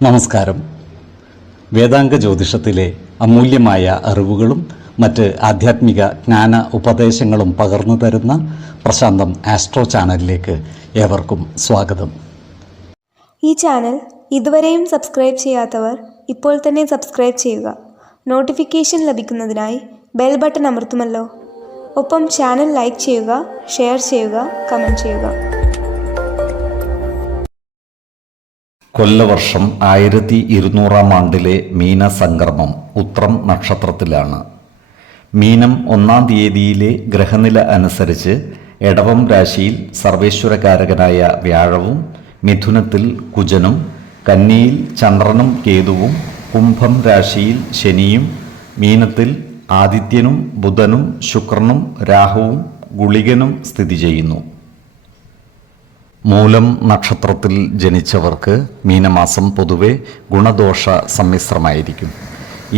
നമസ്കാരം. വേദാംഗ ജ്യോതിഷത്തിലെ അമൂല്യമായ അറിവുകളും മറ്റ് ആധ്യാത്മിക ജ്ഞാന ഉപദേശങ്ങളും പകർന്നു തരുന്ന പ്രശാന്തം ആസ്ട്രോ ചാനലിലേക്ക് ഏവർക്കും സ്വാഗതം. ഈ ചാനൽ ഇതുവരെയും സബ്സ്ക്രൈബ് ചെയ്യാത്തവർ ഇപ്പോൾ തന്നെ സബ്സ്ക്രൈബ് ചെയ്യുക. നോട്ടിഫിക്കേഷൻ ലഭിക്കുന്നതിനായി ബെൽ ബട്ടൺ അമർത്തുമല്ലോ. ഒപ്പം ചാനൽ ലൈക്ക് ചെയ്യുക, ഷെയർ ചെയ്യുക, കമൻറ്റ് ചെയ്യുക. കൊല്ലവർഷം 1200 ആണ്ടിലെ മീനസംക്രമം ഉത്രം നക്ഷത്രത്തിലാണ്. മീനം 1-ാം തീയതിയിലെ ഗ്രഹനില അനുസരിച്ച് എടവം രാശിയിൽ സർവേശ്വരകാരകനായ വ്യാഴവും, മിഥുനത്തിൽ കുജനും, കന്നിയിൽ ചന്ദ്രനും കേതുവും, കുംഭം രാശിയിൽ ശനിയും, മീനത്തിൽ ആദിത്യനും ബുധനും ശുക്രനും രാഹുവും ഗുളികനും സ്ഥിതി ചെയ്യുന്നു. മൂലം നക്ഷത്രത്തിൽ ജനിച്ചവർക്ക് മീനമാസം പൊതുവെ ഗുണദോഷ സമ്മിശ്രമായിരിക്കും.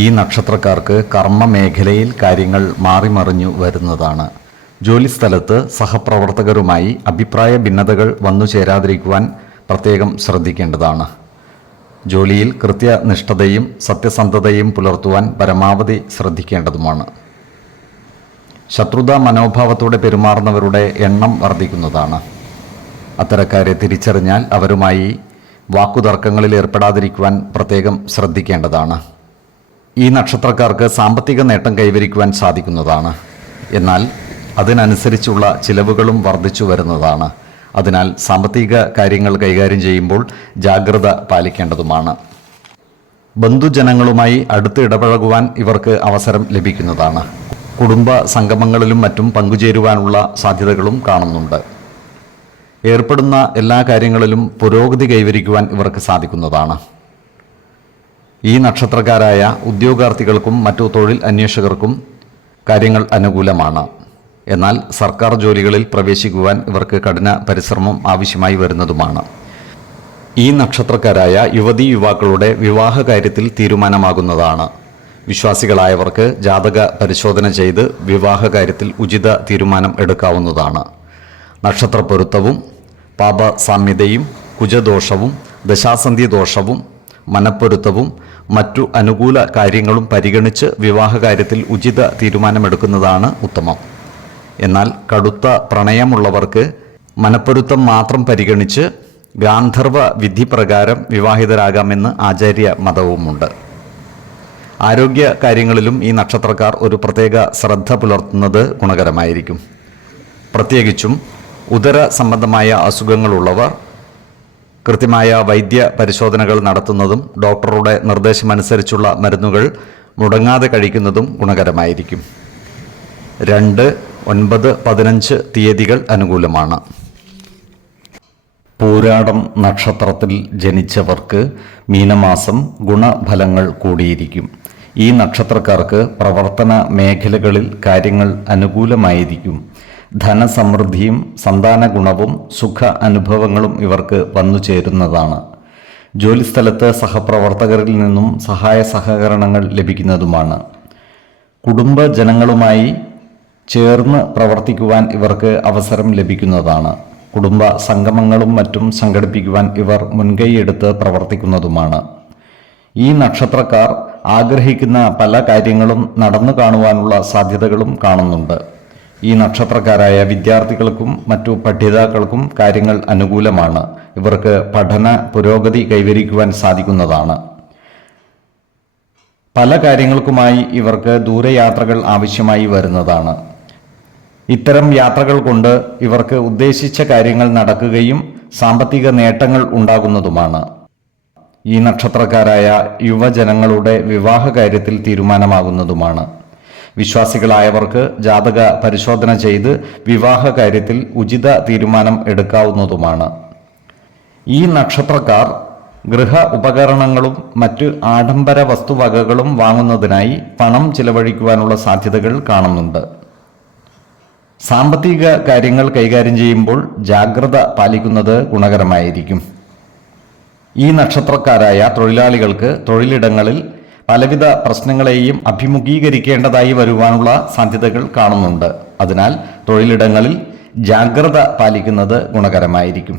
ഈ നക്ഷത്രക്കാർക്ക് കർമ്മ മേഖലയിൽ കാര്യങ്ങൾ മാറിമറിഞ്ഞു വരുന്നതാണ്. ജോലിസ്ഥലത്ത് സഹപ്രവർത്തകരുമായി അഭിപ്രായ ഭിന്നതകൾ വന്നു ചേരാതിരിക്കുവാൻ പ്രത്യേകം ശ്രദ്ധിക്കേണ്ടതാണ്. ജോലിയിൽ കൃത്യനിഷ്ഠതയും സത്യസന്ധതയും പുലർത്തുവാൻ പരമാവധി ശ്രദ്ധിക്കേണ്ടതുമാണ്. ശത്രുതാ മനോഭാവത്തോടെ പെരുമാറുന്നവരുടെ എണ്ണം വർദ്ധിക്കുന്നതാണ്. അത്തരക്കാരെ തിരിച്ചറിഞ്ഞാൽ അവരുമായി വാക്കുതർക്കങ്ങളിൽ ഏർപ്പെടാതിരിക്കുവാൻ പ്രത്യേകം ശ്രദ്ധിക്കേണ്ടതാണ്. ഈ നക്ഷത്രക്കാർക്ക് സാമ്പത്തിക നേട്ടം കൈവരിക്കുവാൻ സാധിക്കുന്നതാണ്. എന്നാൽ അതിനനുസരിച്ചുള്ള ചിലവുകളും വർദ്ധിച്ചു വരുന്നതാണ്. അതിനാൽ സാമ്പത്തിക കാര്യങ്ങൾ കൈകാര്യം ചെയ്യുമ്പോൾ ജാഗ്രത പാലിക്കേണ്ടതുമാണ്. ബന്ധുജനങ്ങളുമായി അടുത്ത് ഇടപഴകുവാൻ ഇവർക്ക് അവസരം ലഭിക്കുന്നതാണ്. കുടുംബ സംഗമങ്ങളിലും മറ്റും പങ്കുചേരുവാനുള്ള സാധ്യതകളും കാണുന്നുണ്ട്. ഏർപ്പെടുന്ന എല്ലാ കാര്യങ്ങളിലും പുരോഗതി കൈവരിക്കുവാൻ ഇവർക്ക് സാധിക്കുന്നതാണ്. ഈ നക്ഷത്രക്കാരായ ഉദ്യോഗാർത്ഥികൾക്കും മറ്റു തൊഴിൽ അന്വേഷകർക്കും കാര്യങ്ങൾ അനുകൂലമാണ്. എന്നാൽ സർക്കാർ ജോലികളിൽ പ്രവേശിക്കുവാൻ ഇവർക്ക് കഠിന പരിശ്രമം ആവശ്യമായി വരുന്നതുമാണ്. ഈ നക്ഷത്രക്കാരായ യുവതീ യുവാക്കളുടെ വിവാഹ കാര്യത്തിൽ തീരുമാനമാകുന്നതാണ്. വിശ്വാസികളായവർക്ക് ജാതക പരിശോധന ചെയ്ത് വിവാഹ കാര്യത്തിൽ ഉചിത തീരുമാനം എടുക്കാവുന്നതാണ്. നക്ഷത്രപ്പൊരുത്തവും പാപസാമ്യതയും കുജദോഷവും ദശാസന്ധി ദോഷവും മനപ്പൊരുത്തവും മറ്റു അനുകൂല കാര്യങ്ങളും പരിഗണിച്ച് വിവാഹ കാര്യത്തിൽ ഉചിത തീരുമാനമെടുക്കുന്നതാണ് ഉത്തമം. എന്നാൽ കടുത്ത പ്രണയമുള്ളവർക്ക് മനപ്പൊരുത്തം മാത്രം പരിഗണിച്ച് ഗാന്ധർവ വിധി പ്രകാരം വിവാഹിതരാകാമെന്ന് ആചാര്യ മതവുമുണ്ട്. ആരോഗ്യ കാര്യങ്ങളിലും ഈ നക്ഷത്രക്കാർ ഒരു പ്രത്യേക ശ്രദ്ധ പുലർത്തുന്നത് ഗുണകരമായിരിക്കും. പ്രത്യേകിച്ചും ഉദര സംബന്ധമായ അസുഖങ്ങളുള്ളവർ കൃത്യമായ വൈദ്യ പരിശോധനകൾ നടത്തുന്നതും ഡോക്ടറുടെ നിർദ്ദേശമനുസരിച്ചുള്ള മരുന്നുകൾ മുടങ്ങാതെ കഴിക്കുന്നതും ഗുണകരമായിരിക്കും. 2, 9, 15 തീയതികൾ അനുകൂലമാണ്. പൂരാടം നക്ഷത്രത്തിൽ ജനിച്ചവർക്ക് മീനമാസം ഗുണഫലങ്ങൾ കൂടിയിരിക്കും. ഈ നക്ഷത്രക്കാർക്ക് പ്രവർത്തന മേഖലകളിൽ കാര്യങ്ങൾ അനുകൂലമായിരിക്കും. ധനസമൃദ്ധിയും സന്താന ഗുണവും സുഖ അനുഭവങ്ങളും ഇവർക്ക് വന്നു ചേരുന്നതാണ്. ജോലിസ്ഥലത്ത് സഹപ്രവർത്തകരിൽ നിന്നും സഹായ സഹകരണങ്ങൾ ലഭിക്കുന്നതുമാണ്. കുടുംബജനങ്ങളുമായി ചേർന്ന് പ്രവർത്തിക്കുവാൻ ഇവർക്ക് അവസരം ലഭിക്കുന്നതാണ്. കുടുംബ സംഗമങ്ങളും മറ്റും സംഘടിപ്പിക്കുവാൻ ഇവർ മുൻകൈയെടുത്ത് പ്രവർത്തിക്കുന്നതുമാണ്. ഈ നക്ഷത്രക്കാർ ആഗ്രഹിക്കുന്ന പല കാര്യങ്ങളും നടന്നു കാണുവാനുള്ള സാധ്യതകളും കാണുന്നുണ്ട്. ഈ നക്ഷത്രക്കാരായ വിദ്യാർത്ഥികൾക്കും മറ്റു പഠിതാക്കൾക്കും കാര്യങ്ങൾ അനുകൂലമാണ്. ഇവർക്ക് പഠന പുരോഗതി കൈവരിക്കുവാൻ സാധിക്കുന്നതാണ്. പല കാര്യങ്ങൾക്കുമായി ഇവർക്ക് ദൂരയാത്രകൾ ആവശ്യമായി വരുന്നതാണ്. ഇത്തരം യാത്രകൾ കൊണ്ട് ഇവർക്ക് ഉദ്ദേശിച്ച കാര്യങ്ങൾ നടക്കുകയും സാമ്പത്തിക നേട്ടങ്ങൾ ഉണ്ടാകുന്നതുമാണ്. ഈ നക്ഷത്രക്കാരായ യുവജനങ്ങളുടെ വിവാഹ കാര്യത്തിൽ തീരുമാനമാകുന്നതുമാണ്. വിശ്വാസികളായവർക്ക് ജാതക പരിശോധന ചെയ്ത് വിവാഹ കാര്യത്തിൽ ഉചിത തീരുമാനം എടുക്കാവുന്നതുമാണ്. ഈ നക്ഷത്രക്കാർ ഗൃഹ ഉപകരണങ്ങളും മറ്റ് ആഡംബര വസ്തുവകകളും വാങ്ങുന്നതിനായി പണം ചിലവഴിക്കുവാനുള്ള സാധ്യതകൾ കാണുന്നുണ്ട്. സാമ്പത്തിക കാര്യങ്ങൾ കൈകാര്യം ചെയ്യുമ്പോൾ ജാഗ്രത പാലിക്കുന്നത് ഗുണകരമായിരിക്കും. ഈ നക്ഷത്രക്കാരായ തൊഴിലാളികൾക്ക് തൊഴിലിടങ്ങളിൽ പലവിധ പ്രശ്നങ്ങളെയും അഭിമുഖീകരിക്കേണ്ടതായി വരുവാനുള്ള സാധ്യതകൾ കാണുന്നുണ്ട്. അതിനാൽ തൊഴിലിടങ്ങളിൽ ജാഗ്രത പാലിക്കുന്നത് ഗുണകരമായിരിക്കും.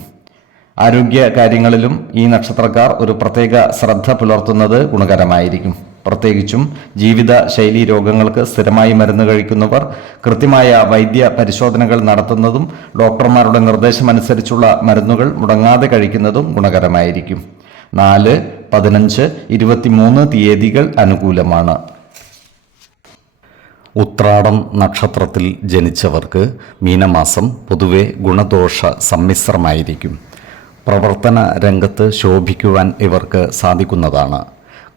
ആരോഗ്യ കാര്യങ്ങളിലും ഈ നക്ഷത്രക്കാർ ഒരു പ്രത്യേക ശ്രദ്ധ പുലർത്തുന്നത് ഗുണകരമായിരിക്കും. പ്രത്യേകിച്ചും ജീവിത ശൈലി രോഗങ്ങൾക്ക് സ്ഥിരമായി മരുന്ന് കഴിക്കുന്നവർ കൃത്യമായ വൈദ്യ പരിശോധനകൾ നടത്തുന്നതും ഡോക്ടർമാരുടെ നിർദ്ദേശമനുസരിച്ചുള്ള മരുന്നുകൾ മുടങ്ങാതെ കഴിക്കുന്നതും ഗുണകരമായിരിക്കും. 4, 15, 23 തീയതികൾ അനുകൂലമാണ്. ഉത്രാടം നക്ഷത്രത്തിൽ ജനിച്ചവർക്ക് മീനമാസം പൊതുവെ ഗുണദോഷ സമ്മിശ്രമായിരിക്കും. പ്രവർത്തന രംഗത്ത് ശോഭിക്കുവാൻ ഇവർക്ക് സാധിക്കുന്നതാണ്.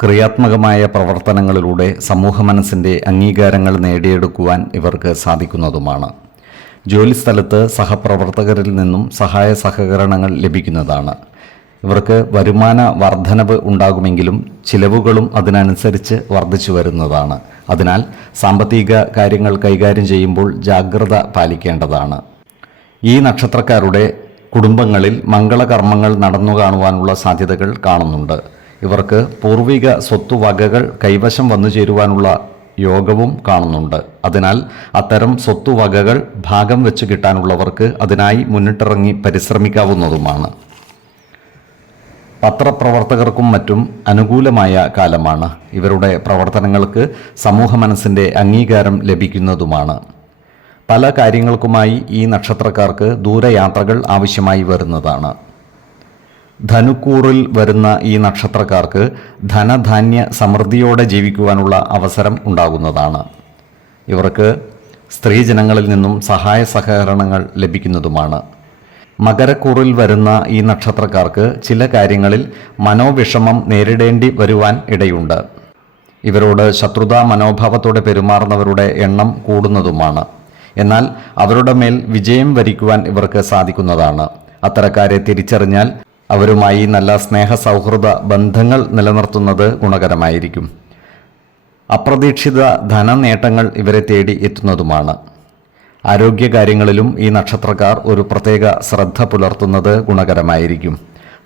ക്രിയാത്മകമായ പ്രവർത്തനങ്ങളിലൂടെ സമൂഹ മനസ്സിൻ്റെ അംഗീകാരങ്ങൾ നേടിയെടുക്കുവാൻ ഇവർക്ക് സാധിക്കുന്നതുമാണ്. ജോലിസ്ഥലത്ത് സഹപ്രവർത്തകരിൽ നിന്നും സഹായ സഹകരണങ്ങൾ ലഭിക്കുന്നതാണ്. ഇവർക്ക് വരുമാന വർധനവ് ഉണ്ടാകുമെങ്കിലും ചിലവുകളും അതിനനുസരിച്ച് വർദ്ധിച്ചു വരുന്നതാണ്. അതിനാൽ സാമ്പത്തിക കാര്യങ്ങൾ കൈകാര്യം ചെയ്യുമ്പോൾ ജാഗ്രത പാലിക്കേണ്ടതാണ്. ഈ നക്ഷത്രക്കാരുടെ കുടുംബങ്ങളിൽ മംഗളകർമ്മങ്ങൾ നടന്നു കാണുവാനുള്ള സാധ്യതകൾ കാണുന്നുണ്ട്. ഇവർക്ക് പൂർവിക സ്വത്തുവകകൾ കൈവശം വന്നു ചേരുവാനുള്ള യോഗവും കാണുന്നുണ്ട്. അതിനാൽ അത്തരം സ്വത്തുവകകൾ ഭാഗം വെച്ച് കിട്ടാനുള്ളവർക്ക് അതിനായി മുന്നിട്ടിറങ്ങി പരിശ്രമിക്കാവുന്നതുമാണ്. പത്രപ്രവർത്തകർക്കും മറ്റും അനുകൂലമായ കാലമാണ്. ഇവരുടെ പ്രവർത്തനങ്ങൾക്ക് സമൂഹ മനസ്സിൻ്റെ അംഗീകാരം ലഭിക്കുന്നതുമാണ്. പല കാര്യങ്ങൾക്കുമായി ഈ നക്ഷത്രക്കാർക്ക് ദൂരയാത്രകൾ ആവശ്യമായി വരുന്നതാണ്. ധനുക്കൂറിൽ വരുന്ന ഈ നക്ഷത്രക്കാർക്ക് ധനധാന്യ സമൃദ്ധിയോടെ ജീവിക്കുവാനുള്ള അവസരം ഉണ്ടാകുന്നതാണ്. ഇവർക്ക് സ്ത്രീജനങ്ങളിൽ നിന്നും സഹായ സഹകരണങ്ങൾ ലഭിക്കുന്നതുമാണ്. മകരക്കൂറിൽ വരുന്ന ഈ നക്ഷത്രക്കാർക്ക് ചില കാര്യങ്ങളിൽ മനോവിഷമം നേരിടേണ്ടി വരുവാൻ ഇടയുണ്ട്. ഇവരോട് ശത്രുതാ മനോഭാവത്തോടെ പെരുമാറുന്നവരുടെ എണ്ണം കൂടുന്നതുമാണ്. എന്നാൽ അവരുടെ മേൽ വിജയം വരിക്കുവാൻ ഇവർക്ക് സാധിക്കുന്നതാണ്. അത്തരക്കാരെ തിരിച്ചറിഞ്ഞാൽ അവരുമായി നല്ല സ്നേഹ സൗഹൃദ ബന്ധങ്ങൾ നിലനിർത്തുന്നത് ഗുണകരമായിരിക്കും. അപ്രതീക്ഷിത ധനനേട്ടങ്ങൾ ഇവരെ തേടി എത്തുന്നതുമാണ്. ആരോഗ്യകാര്യങ്ങളിലും ഈ നക്ഷത്രക്കാർ ഒരു പ്രത്യേക ശ്രദ്ധ പുലർത്തുന്നത് ഗുണകരമായിരിക്കും.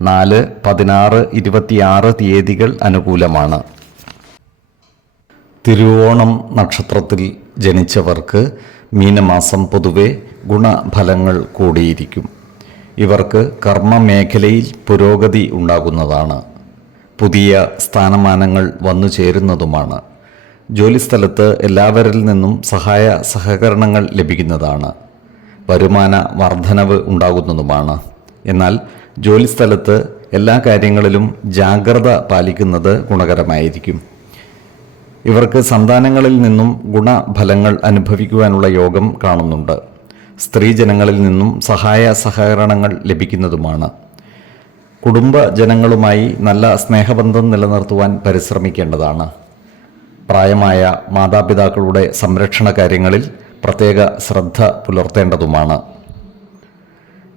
4, 16, 26 തീയതികൾ അനുകൂലമാണ്. തിരുവോണം നക്ഷത്രത്തിൽ ജനിച്ചവർക്ക് മീനമാസം പൊതുവെ ഗുണഫലങ്ങൾ കൂടിയിരിക്കും. ഇവർക്ക് കർമ്മമേഖലയിൽ പുരോഗതി ഉണ്ടാകുന്നതാണ്. പുതിയ സ്ഥാനമാനങ്ങൾ വന്നു ചേരുന്നതുമാണ്. ജോലിസ്ഥലത്ത് എല്ലാവരിൽ നിന്നും സഹായ സഹകരണങ്ങൾ ലഭിക്കുന്നതാണ്. വരുമാന വർധനവ് ഉണ്ടാകുന്നതുമാണ്. എന്നാൽ ജോലിസ്ഥലത്ത് എല്ലാ കാര്യങ്ങളിലും ജാഗ്രത പാലിക്കുന്നത് ഗുണകരമായിരിക്കും. ഇവർക്ക് സന്താനങ്ങളിൽ നിന്നും ഗുണഫലങ്ങൾ അനുഭവിക്കുവാനുള്ള യോഗം കാണുന്നുണ്ട്. സ്ത്രീജനങ്ങളിൽ നിന്നും സഹായ സഹകരണങ്ങൾ ലഭിക്കുന്നതുമാണ്. കുടുംബജനങ്ങളുമായി നല്ല സ്നേഹബന്ധം നിലനിർത്തുവാൻ പരിശ്രമിക്കേണ്ടതാണ്. പ്രായമായ മാതാപിതാക്കളുടെ സംരക്ഷണ കാര്യങ്ങളിൽ പ്രത്യേക ശ്രദ്ധ പുലർത്തേണ്ടതുമാണ്.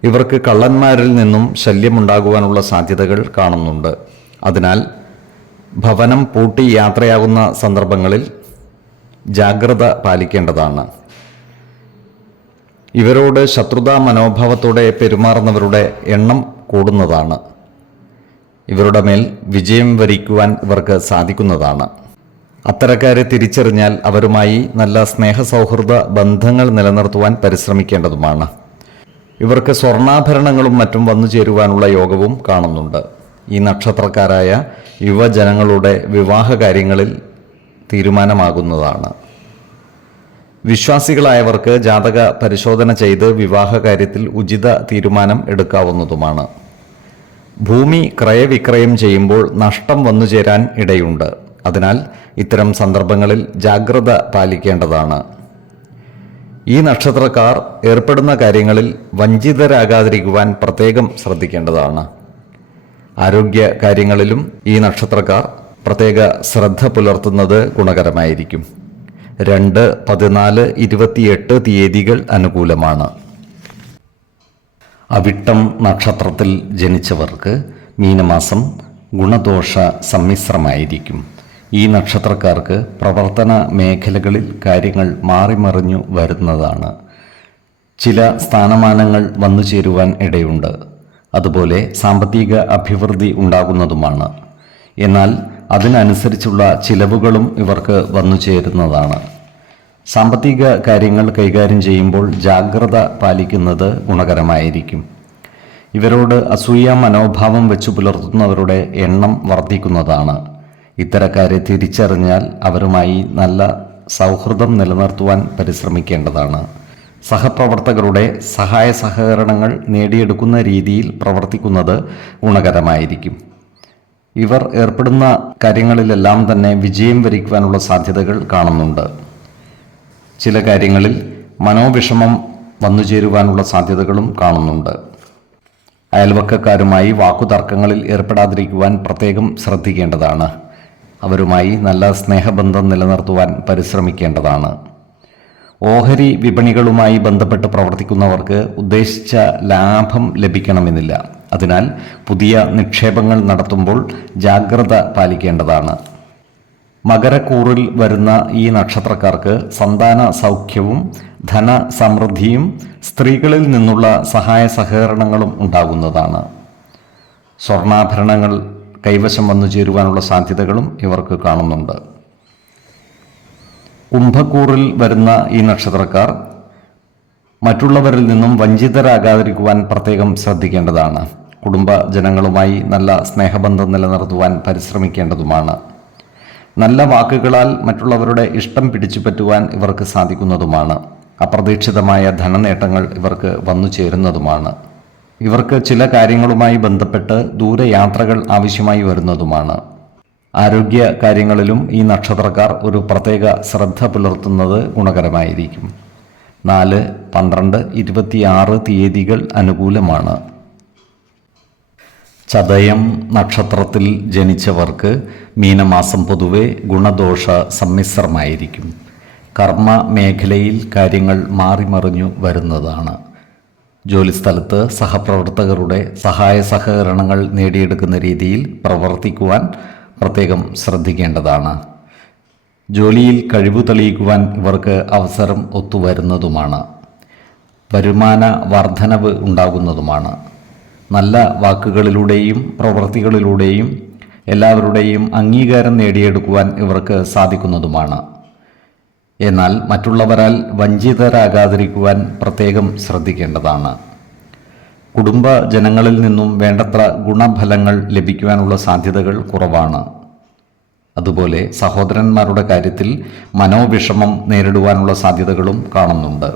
ഇവർക്ക് കള്ളന്മാരിൽ നിന്നും ശല്യമുണ്ടാകുവാനുള്ള സാധ്യതകൾ കാണുന്നുണ്ട്. അതിനാൽ ഭവനം പൂട്ടി യാത്രയാകുന്ന സന്ദർഭങ്ങളിൽ ജാഗ്രത പാലിക്കേണ്ടതാണ്. ഇവരോട് ശത്രുതാ മനോഭാവത്തോടെ പെരുമാറുന്നവരുടെ എണ്ണം കൂടുന്നതാണ്. ഇവരുടെ മേൽ വിജയം വരിക്കുവാൻ ഇവർക്ക് സാധിക്കുന്നതാണ്. അത്തരക്കാരെ തിരിച്ചറിഞ്ഞാൽ അവരുമായി നല്ല സ്നേഹസൗഹൃദ ബന്ധങ്ങൾ നിലനിർത്തുവാൻ പരിശ്രമിക്കേണ്ടതുമാണ്. ഇവർക്ക് സ്വർണ്ണാഭരണങ്ങളും മറ്റും വന്നു ചേരുവാനുള്ള യോഗവും കാണുന്നുണ്ട്. ഈ നക്ഷത്രക്കാരായ യുവജനങ്ങളുടെ വിവാഹ കാര്യങ്ങളിൽ തീരുമാനമാകുന്നതാണ്. വിശ്വാസികളായവർക്ക് ജാതക പരിശോധന ചെയ്ത് വിവാഹ കാര്യത്തിൽ ഉചിത തീരുമാനം എടുക്കാവുന്നതുമാണ്. ഭൂമി ക്രയവിക്രയം ചെയ്യുമ്പോൾ നഷ്ടം വന്നു ചേരാൻ ഇടയുണ്ട്. അതിനാൽ ഇത്തരം സന്ദർഭങ്ങളിൽ ജാഗ്രത പാലിക്കേണ്ടതാണ്. ഈ നക്ഷത്രക്കാർ ഏർപ്പെടുന്ന കാര്യങ്ങളിൽ വഞ്ചിതരാകാതിരിക്കുവാൻ പ്രത്യേകം ശ്രദ്ധിക്കേണ്ടതാണ്. ആരോഗ്യ കാര്യങ്ങളിലും ഈ നക്ഷത്രക്കാർ പ്രത്യേക ശ്രദ്ധ പുലർത്തുന്നത് ഗുണകരമായിരിക്കും. 2, 14, 28 തീയതികൾ അനുകൂലമാണ്. അവിട്ടം നക്ഷത്രത്തിൽ ജനിച്ചവർക്ക് മീനമാസം ഗുണദോഷ സമ്മിശ്രമായിരിക്കും. ഈ നക്ഷത്രക്കാർക്ക് പ്രവർത്തന മേഖലകളിൽ കാര്യങ്ങൾ മാറിമറിഞ്ഞു വരുന്നതാണ്. ചില സ്ഥാനമാനങ്ങൾ വന്നു ചേരുവാൻ ഇടയുണ്ട്. അതുപോലെ സാമ്പത്തിക അഭിവൃദ്ധി ഉണ്ടാകുന്നതുമാണ്. എന്നാൽ അതിനനുസരിച്ചുള്ള ചിലവുകളും ഇവർക്ക് വന്നു ചേരുന്നതാണ്. സാമ്പത്തിക കാര്യങ്ങൾ കൈകാര്യം ചെയ്യുമ്പോൾ ജാഗ്രത പാലിക്കുന്നത് ഗുണകരമായിരിക്കും. ഇവരോട് അസൂയ മനോഭാവം വെച്ചു പുലർത്തുന്നവരുടെ എണ്ണം വർദ്ധിക്കുന്നതാണ്. ഇത്തരക്കാരെ തിരിച്ചറിഞ്ഞാൽ അവരുമായി നല്ല സൗഹൃദം നിലനിർത്തുവാൻ പരിശ്രമിക്കേണ്ടതാണ്. സഹപ്രവർത്തകരുടെ സഹായ സഹകരണങ്ങൾ നേടിയെടുക്കുന്ന രീതിയിൽ പ്രവർത്തിക്കുന്നത് ഗുണകരമായിരിക്കും. ഇവർ ഏർപ്പെടുന്ന കാര്യങ്ങളിലെല്ലാം തന്നെ വിജയം വരിക്കുവാനുള്ള സാധ്യതകൾ കാണുന്നുണ്ട്. ചില കാര്യങ്ങളിൽ മനോവിഷമം വന്നുചേരുവാനുള്ള സാധ്യതകളും കാണുന്നുണ്ട്. അയൽവക്കക്കാരുമായി വാക്കുതർക്കങ്ങളിൽ ഏർപ്പെടാതിരിക്കുവാൻ പ്രത്യേകം ശ്രദ്ധിക്കേണ്ടതാണ്. അവരുമായി നല്ല സ്നേഹബന്ധം നിലനിർത്തുവാൻ പരിശ്രമിക്കേണ്ടതാണ്. ഓഹരി വിപണികളുമായി ബന്ധപ്പെട്ട് പ്രവർത്തിക്കുന്നവർക്ക് ഉദ്ദേശിച്ച ലാഭം ലഭിക്കണമെന്നില്ല. അതിനാൽ പുതിയ നിക്ഷേപങ്ങൾ നടത്തുമ്പോൾ ജാഗ്രത പാലിക്കേണ്ടതാണ്. മകരക്കൂറിൽ വരുന്ന ഈ നക്ഷത്രക്കാർക്ക് സന്താന സൗഖ്യവും ധനസമൃദ്ധിയും സ്ത്രീകളിൽ നിന്നുള്ള സഹായ സഹകരണങ്ങളും ഉണ്ടാകുന്നതാണ്. സ്വർണ്ണാഭരണങ്ങൾ കൈവശം വന്നു ചേരുവാനുള്ള സാധ്യതകളും ഇവർക്ക് കാണുന്നുണ്ട്. കുംഭക്കൂറിൽ വരുന്ന ഈ നക്ഷത്രക്കാർ മറ്റുള്ളവരിൽ നിന്നും വഞ്ചിതരാകാതിരിക്കുവാൻ പ്രത്യേകം ശ്രദ്ധിക്കേണ്ടതാണ്. കുടുംബജനങ്ങളുമായി നല്ല സ്നേഹബന്ധം നിലനിർത്തുവാൻ പരിശ്രമിക്കേണ്ടതുമാണ്. നല്ല വാക്കുകളാൽ മറ്റുള്ളവരുടെ ഇഷ്ടം പിടിച്ചുപറ്റുവാൻ ഇവർക്ക് സാധിക്കുന്നതുമാണ്. അപ്രതീക്ഷിതമായ ധനനേട്ടങ്ങൾ ഇവർക്ക് വന്നു ചേരുന്നതുമാണ്. ഇവർക്ക് ചില കാര്യങ്ങളുമായി ബന്ധപ്പെട്ട് ദൂരയാത്രകൾ ആവശ്യമായി വരുന്നതുമാണ്. ആരോഗ്യ കാര്യങ്ങളിലും ഈ നക്ഷത്രക്കാർ ഒരു പ്രത്യേക ശ്രദ്ധ പുലർത്തുന്നത് ഗുണകരമായിരിക്കും. 4, 12, 26 തീയതികൾ അനുകൂലമാണ്. ചതയം നക്ഷത്രത്തിൽ ജനിച്ചവർക്ക് മീനമാസം പൊതുവെ ഗുണദോഷ സമ്മിശ്രമായിരിക്കും. കർമ്മ മേഖലയിൽ കാര്യങ്ങൾ മാറിമറിഞ്ഞു വരുന്നതാണ്. ജോലിസ്ഥലത്ത് സഹപ്രവർത്തകരുടെ സഹായ സഹകരണങ്ങൾ നേടിയെടുക്കുന്ന രീതിയിൽ പ്രവർത്തിക്കുവാൻ പ്രത്യേകം ശ്രദ്ധിക്കേണ്ടതാണ്. ജോലിയിൽ കഴിവ് തെളിയിക്കുവാൻ ഇവർക്ക് അവസരം ഒത്തുവരുന്നതുമാണ്. വരുമാന വർധനവ് ഉണ്ടാകുന്നതുമാണ്. നല്ല വാക്കുകളിലൂടെയും പ്രവൃത്തികളിലൂടെയും എല്ലാവരുടെയും അംഗീകാരം നേടിയെടുക്കുവാൻ ഇവർക്ക് സാധിക്കുന്നതുമാണ്. എന്നാൽ മറ്റുള്ളവരാൽ വഞ്ചിതരാകാതിരിക്കുവാൻ പ്രത്യേകം ശ്രദ്ധിക്കേണ്ടതാണ്. കുടുംബജനങ്ങളിൽ നിന്നും വേണ്ടത്ര ഗുണഫലങ്ങൾ ലഭിക്കുവാനുള്ള സാധ്യതകൾ കുറവാണ്. അതുപോലെ സഹോദരന്മാരുടെ കാര്യത്തിൽ മനോവിഷമം നേരിടുവാനുള്ള സാധ്യതകളും കാണുന്നുണ്ട്.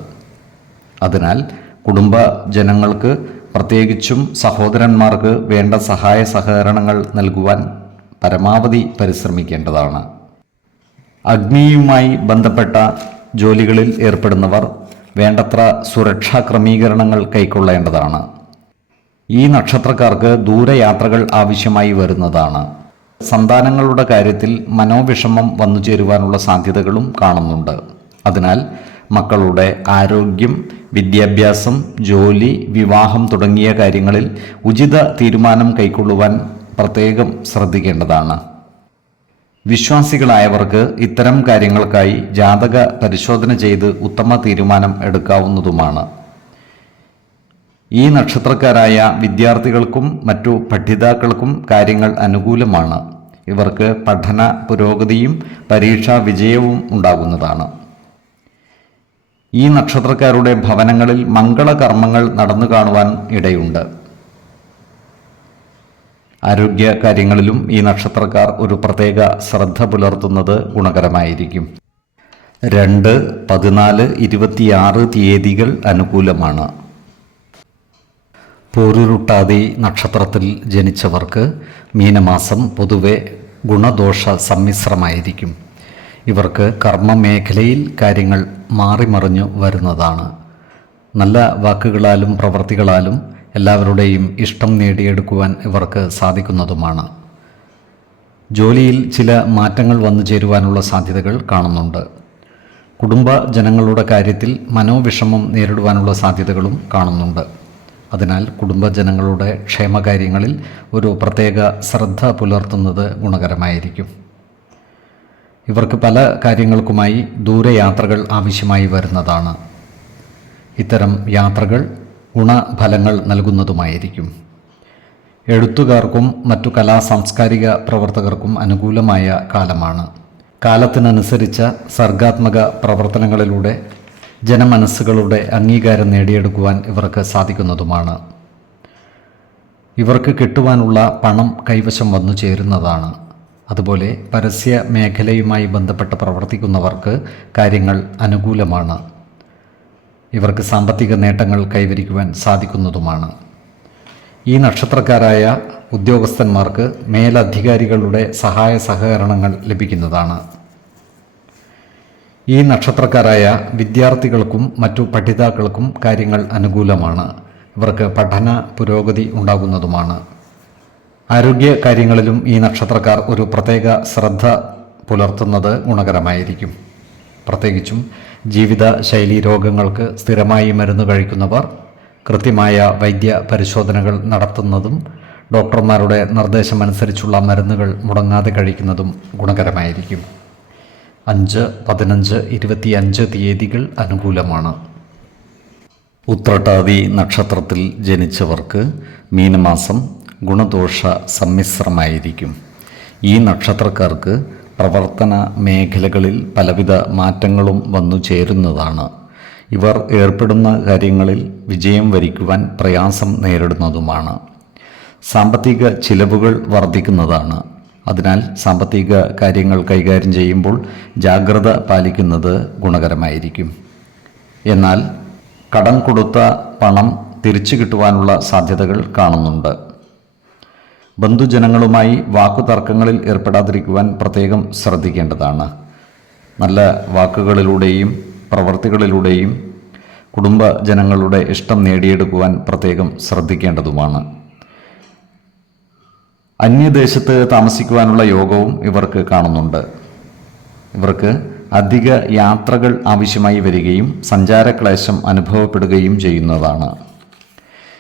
അതിനാൽ കുടുംബജനങ്ങൾക്ക് പ്രത്യേകിച്ചും സഹോദരന്മാർക്ക് വേണ്ട സഹായ സഹകരണങ്ങൾ നൽകുവാൻ പരമാവധി പരിശ്രമിക്കേണ്ടതാണ്. അഗ്നിയുമായി ബന്ധപ്പെട്ട ജോലികളിൽ ഏർപ്പെടുന്നവർ വേണ്ടത്ര സുരക്ഷാ ക്രമീകരണങ്ങൾ കൈക്കൊള്ളേണ്ടതാണ്. ഈ നക്ഷത്രക്കാർക്ക് ദൂരയാത്രകൾ ആവശ്യമായി വരുന്നതാണ്. സന്താനങ്ങളുടെ കാര്യത്തിൽ മനോവിഷമം വന്നു ചേരുവാനുള്ള സാധ്യതകളും കാണുന്നുണ്ട്. അതിനാൽ മക്കളുടെ ആരോഗ്യം, വിദ്യാഭ്യാസം, ജോലി, വിവാഹം തുടങ്ങിയ കാര്യങ്ങളിൽ ഉചിത തീരുമാനം കൈക്കൊള്ളുവാൻ പ്രത്യേകം ശ്രദ്ധിക്കേണ്ടതാണ്. വിശ്വാസികളായവർക്ക് ഇത്തരം കാര്യങ്ങൾക്കായി ജാതക പരിശോധന ചെയ്ത് ഉത്തമ തീരുമാനം എടുക്കാവുന്നതുമാണ്. ഈ നക്ഷത്രക്കാരായ വിദ്യാർത്ഥികൾക്കും മറ്റു പഠിതാക്കൾക്കും കാര്യങ്ങൾ അനുകൂലമാണ്. ഇവർക്ക് പഠന പുരോഗതിയും പരീക്ഷാ വിജയവും ഉണ്ടാകുന്നതാണ്. ഈ നക്ഷത്രക്കാരുടെ ഭവനങ്ങളിൽ മംഗളകർമ്മങ്ങൾ നടന്നു കാണുവാൻ ഇടയുണ്ട്. ആരോഗ്യ കാര്യങ്ങളിലും ഈ നക്ഷത്രക്കാർ ഒരു പ്രത്യേക ശ്രദ്ധ പുലർത്തുന്നത് ഗുണകരമായിരിക്കും. 2, 14, 26 തീയതികൾ അനുകൂലമാണ്. പോരുരുട്ടാതി നക്ഷത്രത്തിൽ ജനിച്ചവർക്ക് മീനമാസം പൊതുവെ ഗുണദോഷ സമ്മിശ്രമായിരിക്കും. ഇവർക്ക് കർമ്മമേഖലയിൽ കാര്യങ്ങൾ മാറിമറിഞ്ഞു വരുന്നതാണ്. നല്ല വാക്കുകളാലും പ്രവൃത്തികളാലും എല്ലാവരുടെയും ഇഷ്ടം നേടിയെടുക്കുവാൻ ഇവർക്ക് സാധിക്കുന്നതുമാണ്. ജോലിയിൽ ചില മാറ്റങ്ങൾ വന്നു ചേരുവാനുള്ള സാധ്യതകൾ കാണുന്നുണ്ട്. കുടുംബജനങ്ങളുടെ കാര്യത്തിൽ മനോവിഷമം നേരിടുവാനുള്ള സാധ്യതകളും കാണുന്നുണ്ട്. അതിനാൽ കുടുംബജനങ്ങളുടെ ക്ഷേമകാര്യങ്ങളിൽ ഒരു പ്രത്യേക ശ്രദ്ധ പുലർത്തുന്നത് ഗുണകരമായിരിക്കും. ഇവർക്ക് പല കാര്യങ്ങൾക്കുമായി ദൂരയാത്രകൾ ആവശ്യമായി വരുന്നതാണ്. ഇത്തരം യാത്രകൾ ഗുണഫലങ്ങൾ നൽകുന്നതുമായിരിക്കും. എഴുത്തുകാർക്കും മറ്റു സാംസ്കാരിക പ്രവർത്തകർക്കും അനുകൂലമായ കാലമാണ്. കാലത്തിനനുസരിച്ച സർഗാത്മക പ്രവർത്തനങ്ങളിലൂടെ ജനമനസ്സുകളുടെ അംഗീകാരം നേടിയെടുക്കുവാൻ ഇവർക്ക് സാധിക്കുന്നതുമാണ്. ഇവർക്ക് കിട്ടുവാനുള്ള പണം കൈവശം വന്നു ചേരുന്നതാണ്. അതുപോലെ പരസ്യ മേഖലയുമായി ബന്ധപ്പെട്ട് പ്രവർത്തിക്കുന്നവർക്ക് കാര്യങ്ങൾ അനുകൂലമാണ്. ഇവർക്ക് സാമ്പത്തിക നേട്ടങ്ങൾ കൈവരിക്കുവാൻ സാധിക്കുന്നതുമാണ്. ഈ നക്ഷത്രക്കാരായ ഉദ്യോഗസ്ഥന്മാർക്ക് മേലധികാരികളുടെ സഹായ സഹകരണങ്ങൾ ലഭിക്കുന്നതാണ്. ഈ നക്ഷത്രക്കാരായ വിദ്യാർത്ഥികൾക്കും മറ്റു പഠിതാക്കൾക്കും കാര്യങ്ങൾ അനുകൂലമാണ്. ഇവർക്ക് പഠന പുരോഗതി ഉണ്ടാകുന്നതുമാണ്. ആരോഗ്യ കാര്യങ്ങളിലും ഈ നക്ഷത്രക്കാർ ഒരു പ്രത്യേക ശ്രദ്ധ പുലർത്തുന്നത് ഗുണകരമായിരിക്കും. പ്രത്യേകിച്ചും ജീവിതശൈലീ രോഗങ്ങൾക്ക് സ്ഥിരമായി മരുന്ന് കഴിക്കുന്നവർ കൃത്യമായ വൈദ്യ പരിശോധനകൾ നടത്തുന്നതും ഡോക്ടർമാരുടെ നിർദ്ദേശമനുസരിച്ചുള്ള മരുന്നുകൾ മുടങ്ങാതെ കഴിക്കുന്നതും ഗുണകരമായിരിക്കും. 5, 15, 25 തീയതികൾ അനുകൂലമാണ്. ഉത്രട്ടാതി നക്ഷത്രത്തിൽ ജനിച്ചവർക്ക് മീനമാസം ഗുണദോഷ സമ്മിശ്രമായിരിക്കും. ഈ നക്ഷത്രക്കാർക്ക് പ്രവർത്തന മേഖലകളിൽ പലവിധ മാറ്റങ്ങളും വന്നു ചേരുന്നതാണ്. ഇവർ ഏർപ്പെടുന്ന കാര്യങ്ങളിൽ വിജയം വരിക്കുവാൻ പ്രയാസം നേരിടുന്നതുമാണ്. സാമ്പത്തിക ചിലവുകൾ വർദ്ധിക്കുന്നതാണ്. അതിനാൽ സാമ്പത്തിക കാര്യങ്ങൾ കൈകാര്യം ചെയ്യുമ്പോൾ ജാഗ്രത പാലിക്കുന്നത് ഗുണകരമായിരിക്കും. എന്നാൽ കടം കൊടുത്ത പണം തിരിച്ചു കിട്ടുവാനുള്ള സാധ്യതകൾ കാണുന്നുണ്ട്. ബന്ധുജനങ്ങളുമായി വാക്കുതർക്കങ്ങളിൽ ഏർപ്പെടാതിരിക്കുവാൻ പ്രത്യേകം ശ്രദ്ധിക്കേണ്ടതാണ്. നല്ല വാക്കുകളിലൂടെയും പ്രവർത്തികളിലൂടെയും കുടുംബജനങ്ങളുടെ ഇഷ്ടം നേടിയെടുക്കുവാൻ പ്രത്യേകം ശ്രദ്ധിക്കേണ്ടതുമാണ്. അന്യദേശത്ത് താമസിക്കുവാനുള്ള യോഗവും ഇവർക്ക് കാണുന്നുണ്ട്. ഇവർക്ക് അധിക യാത്രകൾ ആവശ്യമായി വരികയും സഞ്ചാരക്ലേശം അനുഭവപ്പെടുകയും ചെയ്യുന്നതാണ്.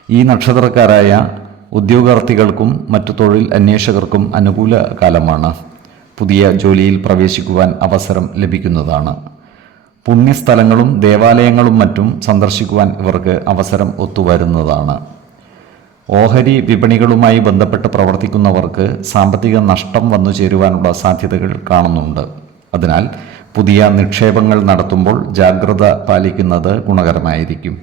ഈ നക്ഷത്രക്കാരായ ഉദ്യോഗാർത്ഥികൾക്കും മറ്റു തൊഴിൽ അന്വേഷകർക്കും അനുകൂല കാലമാണ്. പുതിയ ജോലിയിൽ പ്രവേശിക്കുവാൻ അവസരം ലഭിക്കുന്നതാണ്. പുണ്യസ്ഥലങ്ങളും ദേവാലയങ്ങളും മറ്റും സന്ദർശിക്കുവാൻ ഇവർക്ക് അവസരം ഒത്തുവരുന്നതാണ്. ഓഹരി വിപണികളുമായി ബന്ധപ്പെട്ട് പ്രവർത്തിക്കുന്നവർക്ക് സാമ്പത്തിക നഷ്ടം വന്നു ചേരുവാനുള്ള സാധ്യതകൾ കാണുന്നുണ്ട്. അതിനാൽ പുതിയ നിക്ഷേപങ്ങൾ നടത്തുമ്പോൾ ജാഗ്രത പാലിക്കുന്നത് ഗുണകരമായിരിക്കും.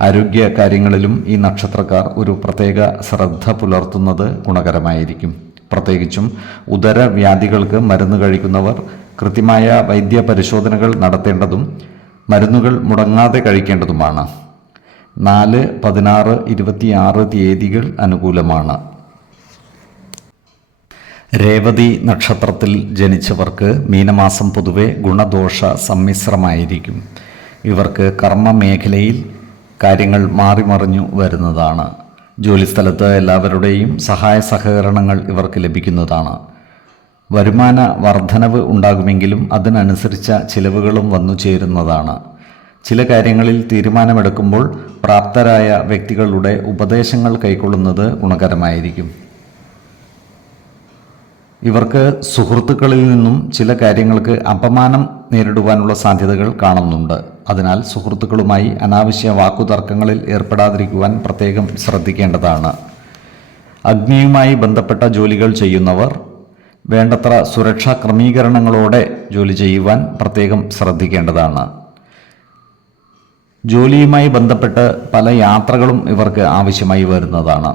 ആരോഗ്യ കാര്യങ്ങളിലും ഈ നക്ഷത്രക്കാർ ഒരു പ്രത്യേക ശ്രദ്ധ പുലർത്തുന്നത് ഗുണകരമായിരിക്കും. പ്രത്യേകിച്ചും ഉദരവ്യാധികൾക്ക് മരുന്ന് കഴിക്കുന്നവർ കൃത്യമായ വൈദ്യ പരിശോധനകൾ നടത്തേണ്ടതും മരുന്നുകൾ മുടങ്ങാതെ കഴിക്കേണ്ടതുമാണ്. 4, 16, 26 തീയതികൾ അനുകൂലമാണ്. രേവതി നക്ഷത്രത്തിൽ ജനിച്ചവർക്ക് മീനമാസം പൊതുവെ ഗുണദോഷ സമ്മിശ്രമായിരിക്കും. ഇവർക്ക് കർമ്മ മേഖലയിൽ കാര്യങ്ങൾ മാറിമറിഞ്ഞു വരുന്നതാണ്. ജോലിസ്ഥലത്ത് എല്ലാവരുടെയും സഹായ സഹകരണങ്ങൾ ഇവർക്ക് ലഭിക്കുന്നതാണ്. വരുമാന വർധനവ് ഉണ്ടാകുമെങ്കിലും അതിനനുസരിച്ച ചിലവുകളും വന്നു ചേരുന്നതാണ്. ചില കാര്യങ്ങളിൽ തീരുമാനമെടുക്കുമ്പോൾ പ്രാപ്തരായ വ്യക്തികളുടെ ഉപദേശങ്ങൾ കൈക്കൊള്ളുന്നത് ഗുണകരമായിരിക്കും. ഇവർക്ക് സുഹൃത്തുക്കളിൽ നിന്നും ചില കാര്യങ്ങൾക്ക് അപമാനം നേരിടുവാനുള്ള സാധ്യതകൾ കാണുന്നുണ്ട്. അതിനാൽ സുഹൃത്തുക്കളുമായി അനാവശ്യ വാക്കുതർക്കങ്ങളിൽ ഏർപ്പെടാതിരിക്കുവാൻ പ്രത്യേകം ശ്രദ്ധിക്കേണ്ടതാണ്. അഗ്നിയുമായി ബന്ധപ്പെട്ട ജോലികൾ ചെയ്യുന്നവർ വേണ്ടത്ര സുരക്ഷാ ക്രമീകരണങ്ങളോടെ ജോലി ചെയ്യുവാൻ പ്രത്യേകം ശ്രദ്ധിക്കേണ്ടതാണ്. ജോലിയുമായി ബന്ധപ്പെട്ട് പല യാത്രകളും ഇവർക്ക് ആവശ്യമായി വരുന്നതാണ്.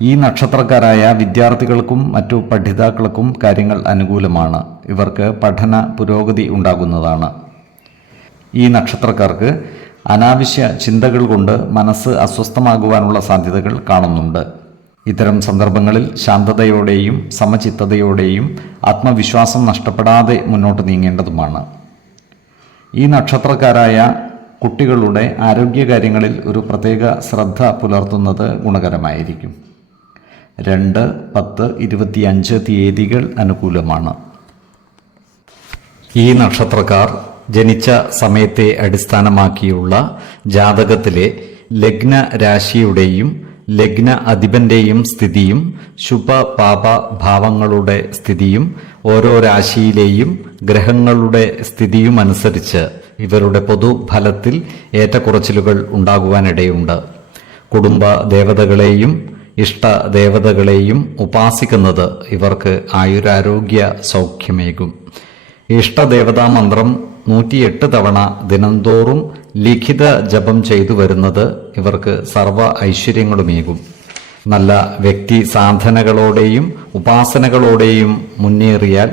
ഈ നക്ഷത്രക്കാരായ വിദ്യാർത്ഥികൾക്കും മറ്റു പഠിതാക്കൾക്കും കാര്യങ്ങൾ അനുകൂലമാണ്. ഇവർക്ക് പഠന പുരോഗതി ഉണ്ടാകുന്നതാണ്. ഈ നക്ഷത്രക്കാർക്ക് അനാവശ്യ ചിന്തകൾ കൊണ്ട് മനസ്സ് അസ്വസ്ഥമാകുവാനുള്ള സാധ്യതകൾ കാണുന്നുണ്ട്. ഇത്തരം സന്ദർഭങ്ങളിൽ ശാന്തതയോടെയും സമചിത്തതയോടെയും ആത്മവിശ്വാസം നഷ്ടപ്പെടാതെ മുന്നോട്ട് നീങ്ങേണ്ടതുമാണ്. ഈ നക്ഷത്രക്കാരായ കുട്ടികളുടെ ആരോഗ്യകാര്യങ്ങളിൽ ഒരു പ്രത്യേക ശ്രദ്ധ പുലർത്തുന്നത് ഗുണകരമായിരിക്കും. 2, 10, 25 തീയതികൾ അനുകൂലമാണ്. ഈ നക്ഷത്രക്കാർ ജനിച്ച സമയത്തെ അടിസ്ഥാനമാക്കിയുള്ള ജാതകത്തിലെ ലഗ്ന രാശിയുടെയും ലഗ്ന അധിപന്റെയും സ്ഥിതിയും ശുഭ പാപ ഭാവങ്ങളുടെ സ്ഥിതിയും ഓരോ രാശിയിലെയും ഗ്രഹങ്ങളുടെ സ്ഥിതിയുമനുസരിച്ച് ഇവരുടെ പൊതുഫലത്തിൽ ഏറ്റക്കുറച്ചിലുകൾ ഉണ്ടാകുവാനിടയുണ്ട്. കുടുംബ ദേവതകളെയും ഇഷ്ടദേവതകളെയും ഉപാസിക്കുന്നത് ഇവർക്ക് ആയുരാരോഗ്യ സൗഖ്യമേകും. ഇഷ്ടദേവതാ മന്ത്രം 108 തവണ ദിനംതോറും ലിഖിത ജപം ചെയ്തു വരുന്നത് ഇവർക്ക് സർവ്വ ഐശ്വര്യങ്ങളുമേകും. നല്ല വ്യക്തി സാധനകളോടെയും ഉപാസനകളോടെയും മുന്നേറിയാൽ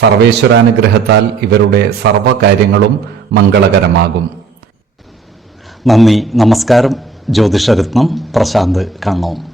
സർവേശ്വരാനുഗ്രഹത്താൽ ഇവരുടെ സർവ്വകാര്യങ്ങളും മംഗളകരമാകും. നന്ദി, നമസ്കാരം. ജ്യോതിഷരത്നം പ്രശാന്ത് കണ്ണോം.